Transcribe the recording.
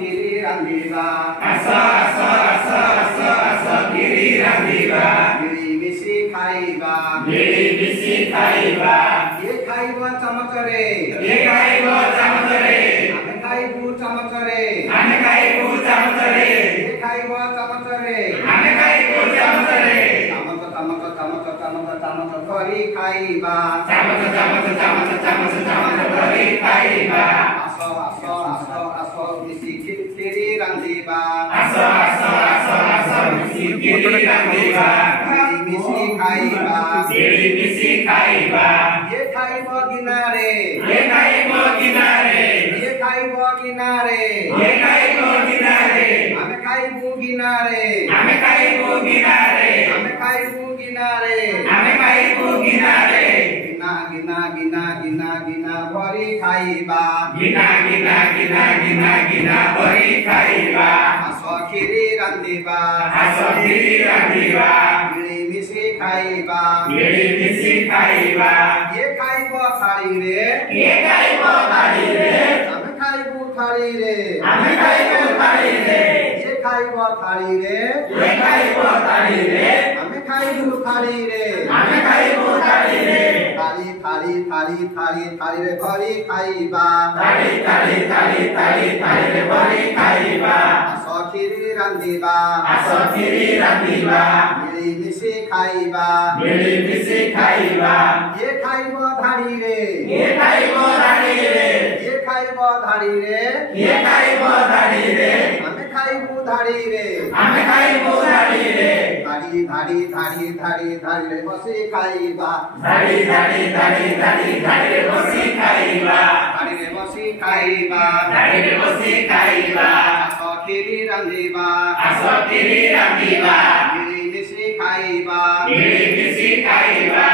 kiri randiba. Kiri randiba. Giri misi khaiba. Ye khaiba chamachare. Ame khaibu chamachare. Ye khaiba chamachare. Chamacha kari khaiba. Aso misi kiri randiba. Kiri randiba. Giri misi khaiba. Ye khaiba ginare. Ame khaibu ginare. Gina bari khaiba. Aso kiri randiba. Giri misi khaiba. Ye khaiba thari re. Ame khaibu thari re. Ye khaiba thari re. Ame khaibu thari re. Thari re bari khaiba. Aso kiri randiba. Giri misi khaiba. Ye khaiba thari re. Ame khaibu thari re. Thari re basi khaiba. Aso kiri randiba. Giri misi khaiba.